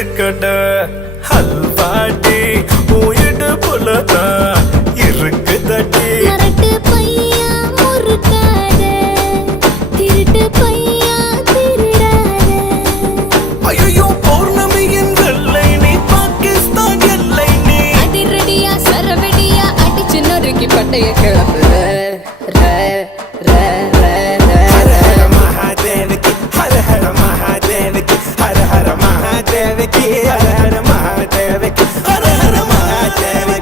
இடுக்கட ஹல்வாடி உயிடு புலதா இருக்கு தட்டி மரட்டு பையா முறுக்காத திருட்டு பையா திருடாத ஐயோ பௌர்ணமியின் வெள்ளை நீ பாகிஸ்தான் எல்லை நீ அதிரடியா சரவெடியா அடிச்சு நொறுக்கி பட்டைய கிளப்புற ஹர ஹர மகாதேவகி ஹர ஹர மகாதேவகி ஹர ஹர மகாதேவகி ஹர ஹர மகாதேவகி ஹர ஹர மகாதேவகி